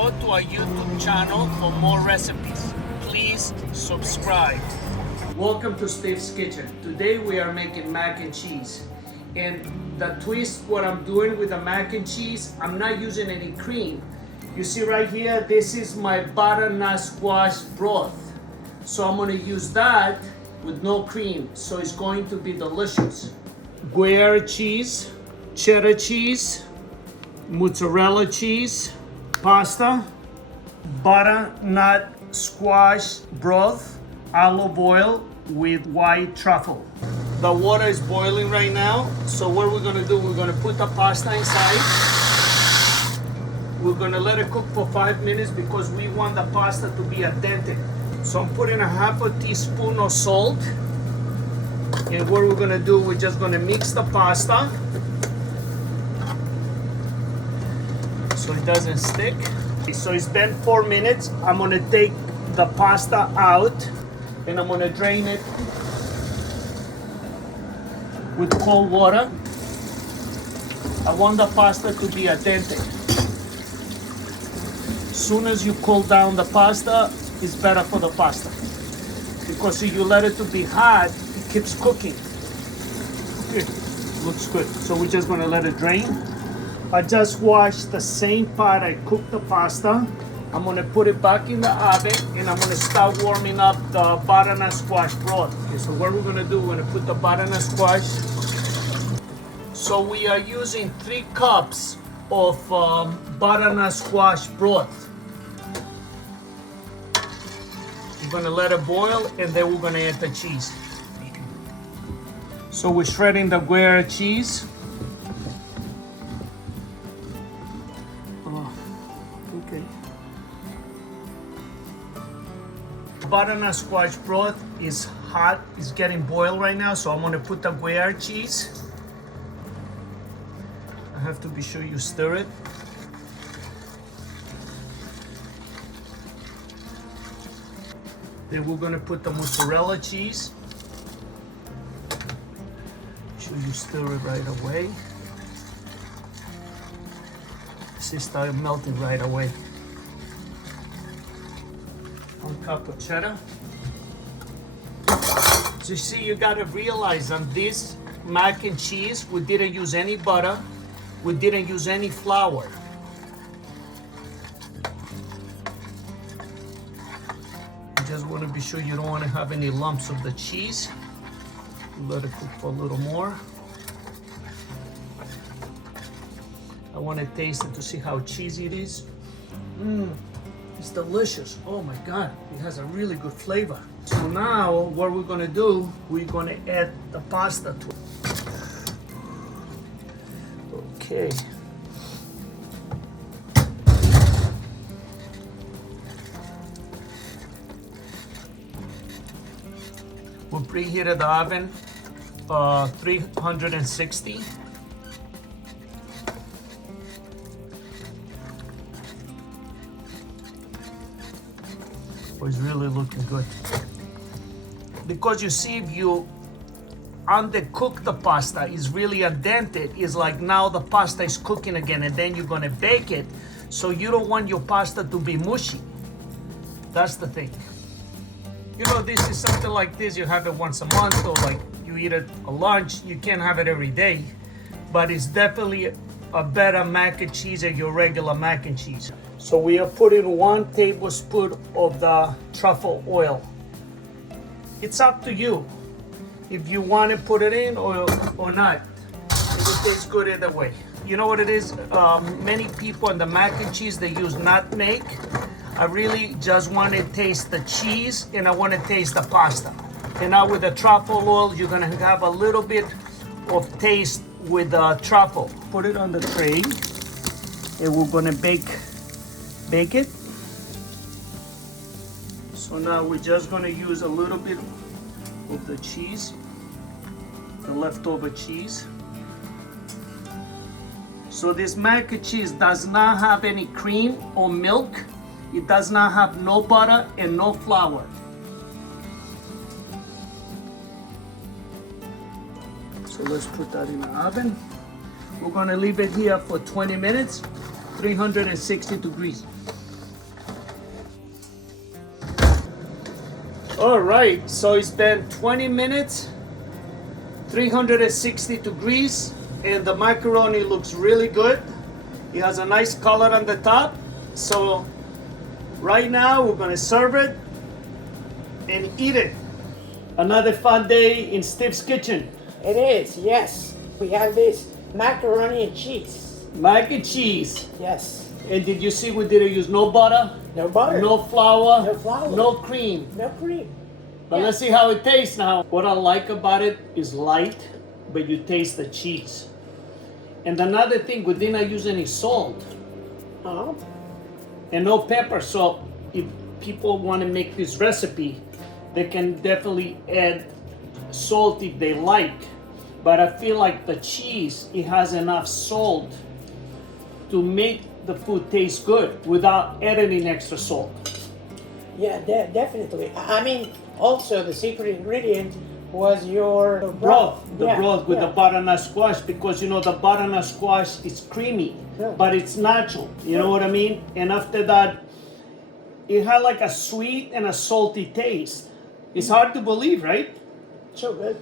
go to our YouTube channel for more recipes. Please subscribe. Welcome to Steve's Kitchen. Today we are making mac and cheese. And the twist, what I'm doing with the mac and cheese, I'm not using any cream. You see right here, this is my butternut squash broth. So I'm gonna use that with no cream. So it's going to be delicious. Gruyere cheese, cheddar cheese, mozzarella cheese, pasta, butternut squash broth, olive oil with white truffle. The water is boiling right now, so what we're gonna do, we're gonna put the pasta inside. We're gonna let it cook for 5 minutes because we want the pasta to be al dente. So I'm putting a half a teaspoon of salt. And what we're gonna do, we're just gonna mix the pasta so it doesn't stick. So it's been 4 minutes. I'm gonna take the pasta out and I'm gonna drain it with cold water. I want the pasta to be al dente. As soon as you cool down the pasta, it's better for the pasta. Because if you let it to be hot, it keeps cooking. Here, looks good. So we're just gonna let it drain. I just washed the same pot I cooked the pasta. I'm gonna put it back in the oven and I'm gonna start warming up the butternut squash broth. Okay, so what we're gonna do, we're gonna put the butternut squash. So we are using 3 cups of butternut squash broth. We're gonna let it boil and then we're gonna add the cheese. So we're shredding the Gruyere cheese. Okay. Butternut squash broth is hot, it's getting boiled right now, so I'm gonna put the Gruyere cheese. I have to be sure you stir it. Then we're gonna put the mozzarella cheese. Make sure you stir it right away. See, start melting right away. 1 cup of cheddar. So you see, you gotta realize on this mac and cheese, we didn't use any butter. We didn't use any flour. You just want to be sure you don't want to have any lumps of the cheese. Let it cook for a little more. I want to taste it to see how cheesy it is. It's delicious. Oh my God, it has a really good flavor. So now what we're gonna do, we're gonna add the pasta to it. Okay. We'll preheated the oven 360. Oh, it's really looking good. Because you see, if you undercook the pasta, is really al dente, is like now the pasta is cooking again and then you're gonna bake it. So you don't want your pasta to be mushy. That's the thing. You know, this is something like this, you have it once a month or like you eat it a lunch. You can't have it every day, but it's definitely a better mac and cheese than your regular mac and cheese. So we are putting 1 tablespoon of the truffle oil. It's up to you if you want to put it in or not. It will taste good either way. You know what it is? Many people in the mac and cheese, they use nutmeg. I really just want to taste the cheese and I want to taste the pasta. And now with the truffle oil, you're gonna have a little bit of taste with the truffle. Put it on the tray and we're gonna bake it. So now we're just gonna use a little bit of the cheese, the leftover cheese. So this mac and cheese does not have any cream or milk. It does not have no butter and no flour. So let's put that in the oven. We're gonna leave it here for 20 minutes, 360 degrees. All right, so it's been 20 minutes, 360 degrees, and the macaroni looks really good. It has a nice color on the top. So right now we're gonna serve it and eat it. Another fun day in Steve's kitchen. It is, yes. We have this macaroni and cheese. Mac and cheese. Yes. And did you see we didn't use no butter? No butter. No flour. No flour. No cream. No cream. But Yeah. let's see how it tastes now. What I like about it is light, but you taste the cheese. And another thing, we didn't use any salt Uh-huh. and no pepper. So if people want to make this recipe, they can definitely add salt if they like. But I feel like the cheese, it has enough salt to make the food taste good without adding extra salt. Yeah, definitely. I mean, also the secret ingredient was your Broth, the Yeah, broth with yeah. the butternut squash, because you know the butternut squash is creamy, Yeah. but it's natural. You know what I mean? And after that, it had like a sweet and a salty taste. It's hard to believe, right? So good.